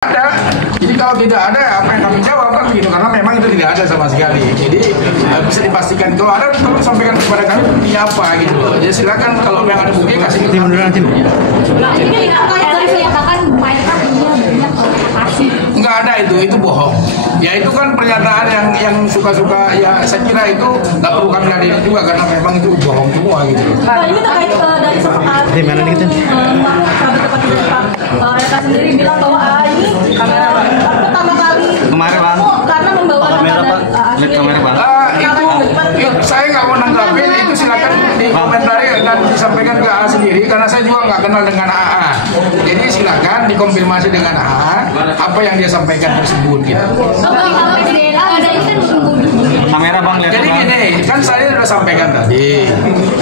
Ada. Jadi kalau tidak ada, apa yang kami jawab kan begitu, karena memang itu tidak ada sama sekali. Jadi bisa dipastikan kalau ada, tolong sampaikan kepada kami buktinya apa gitu. Jadi silakan kalau memang ada bukti kasih kita. Nah, ini apa yang tadi saya katakan mainkan punya banyak kasih. Enggak ada itu bohong. Ya itu kan pernyataan yang suka-suka, ya saya kira itu nggak perlu kami ladeni juga karena memang itu bohong semua gitu. Nah, ini terkait dari sepakat. Di mana kita? Pak Reka sendiri bilang bahwa ini kamera pertama kali kemarin bang karena membawa kamera pak kamera bang itu saya nggak mau nanggapin, itu silakan dikomentari dan disampaikan ke AA sendiri karena saya juga nggak kenal dengan AA. Jadi silakan dikonfirmasi dengan AA apa yang dia sampaikan tersebut gitu. Kamera bang lihat. Jadi gini, kan saya sudah sampaikan tadi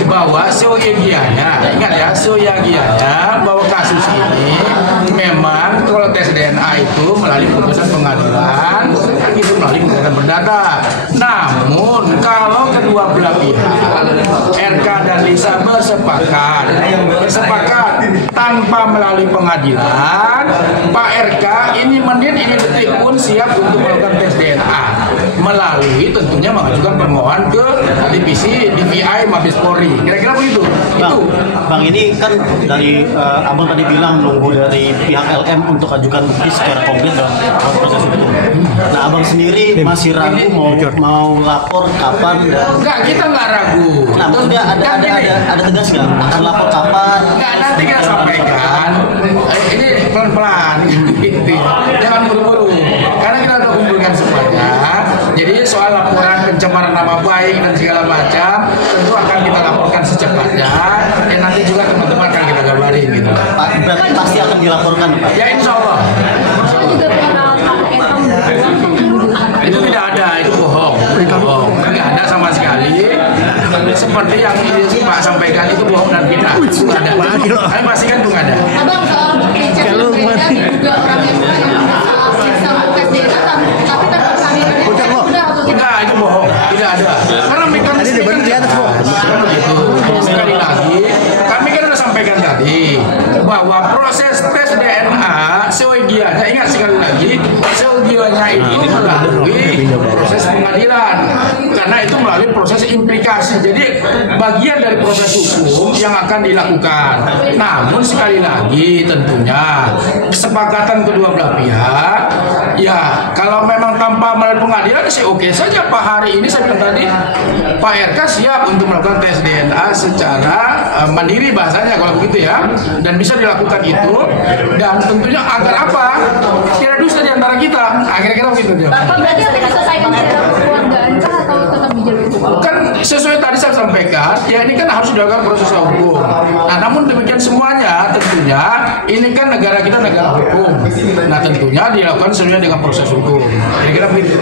bahwa seyogianya, ingat ya, seyogianya bahwa kasus ini memang kalau tes DNA itu melalui putusan pengadilan, itu melalui gugatan perdata. Namun kalau kedua belah pihak, RK dan Lisa bersepakat tanpa melalui pengadilan, Pak RK ini menit ini detik pun siap untuk melakukan tes DNA melalui tentunya mengajukan permohonan ke divisi DVI Mabes Polri. Kira-kira begitu. Bang, Itu. Bang ini kan dari abang tadi bilang nunggu dari pihak LM untuk ajukan bukti secara komplit dalam proses itu. Nah abang sendiri masih ragu mau lapor kapan? Enggak, kita nggak ragu. Nah maksudnya ada tegas nggak? Akan lapor kapan? Enggak, nanti kita sampaikan. Ini pelan-pelan. Gitu. Jangan buru-buru. Karena kita udah kumpulkan semuanya. Jadi soal laporan pencemaran nama baik dan segala macam tentu akan kita laporkan secepatnya. Dan nanti juga teman-teman akan kita gabarin gitu. Berarti pasti akan dilaporkan Pak? Ya insya Allah. Itu tidak ada, itu bohong. Tidak ada sama sekali. Seperti yang Pak sampaikan itu bohong dan tidak. Itu ada. Kami pastikan itu ada. Abang kalau juga orang yang tes DNA tapi tetap kami Tidak, itu bohong. Tidak ada. Karena mekanisme kan di atas begitu. Sekali lagi, kami kan sudah sampaikan tadi bahwa proses tes DNA seyogianya, ingat sekali lagi, seyogianya itu melalui proses pengadilan. Karena itu melalui proses implikasi. Jadi bagian dari proses hukum yang akan dilakukan. Namun sekali lagi tentunya kesepakatan kedua belah pihak, ya kalau memang tanpa melalui pengadilan sih oke saja Pak. Hari ini saya bilang tadi Pak RK siap untuk melakukan tes DNA secara mandiri bahasanya kalau begitu ya, dan bisa dilakukan itu, dan tentunya agar apa? Tidak dusta di antara kita. Akhirnya begitu dia. Bapak berarti akan selesai kekeluargaan atau tetap dijalin hukum? Kan sesuai tadi saya sampaikan, ya ini kan harus dilakukan proses hukum. Nah, namun demikian semuanya tentunya ini kan negara kita negara hukum. Nah, tentunya dilakukan sesuai dengan proses hukum. Kira-kira begitu.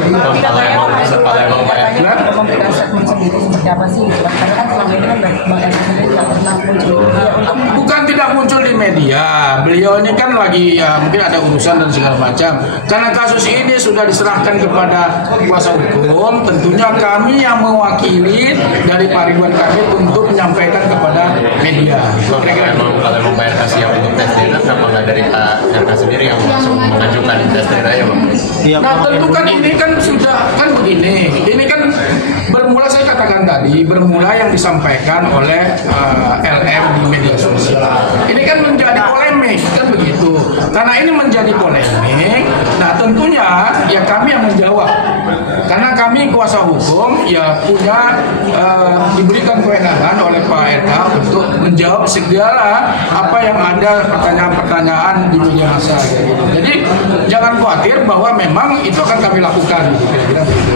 Memberikan statement sendiri seperti apa sih? Karena kan selama ini kan Bang Eri sendiri tidak pernah muncul di media. Bukan tidak muncul di media. Beliau ini kan lagi ya mungkin ada urusan dan segala macam. Karena kasus ini sudah diserahkan kepada kuasa hukum, tentunya kami yang mewakili dari Pak Ridwan Kamil untuk menyampaikan kepada media. Kalau Pak RK siap untuk tes DNA, kenapa nggak dari Pak RK sendiri yang langsung mengajukan tes DNA ya Bang? Nah tentu kan ini kan sudah kan begini. Ini kan bermula saya katakan tadi bermula yang disampaikan oleh LM di media sosial. Ini kan menjadi polemik kan begitu. Karena ini menjadi polemik. Nah tentunya ya kami yang menjawab. Karena kami kuasa hukum ya punya diberikan kewenangan oleh Pak RK untuk menjawab segala apa yang ada pertanyaan-pertanyaan di media massa. Gitu. Jadi jangan khawatir bahwa memang itu akan kami lakukan. Gitu, kira-kira begitu.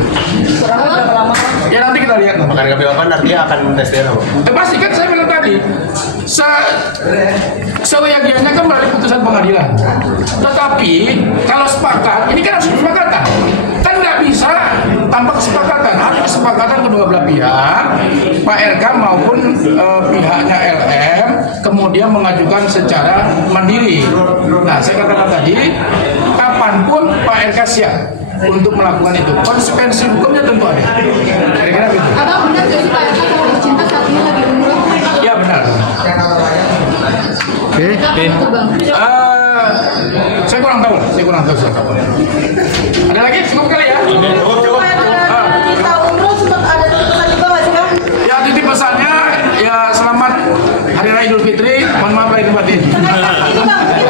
Ya nanti kita lihat. Akan kami lakukan artinya akan tes DNA Bang? Pasti kan saya bilang tadi seyogianya kan melalui putusan pengadilan. Tetapi kalau sepakat, ini kan harus kesepakatan. Kan nggak bisa tanpa kesepakatan. Harus kesepakatan kedua belah pihak, Pak RK maupun pihaknya LM, kemudian mengajukan secara mandiri. Nah, saya katakan tadi, kapanpun Pak RK siap untuk melakukan itu. Konsekuensi hukumnya tentu ada. Kira-kira begitu. Abang benar gak sih Pak RK kalau cinta saat ini lagi umroh? Ya benar. Oke. Saya kurang tahu siapa. Ada lagi? Cukup kali ya? Cukup. Kita umroh sempat ada pesan juga nggak sih, Kang? Ya, titip pesannya ya selamat Hari Raya Idul Fitri. Mohon maaf lahir batin. Ini Bang, kita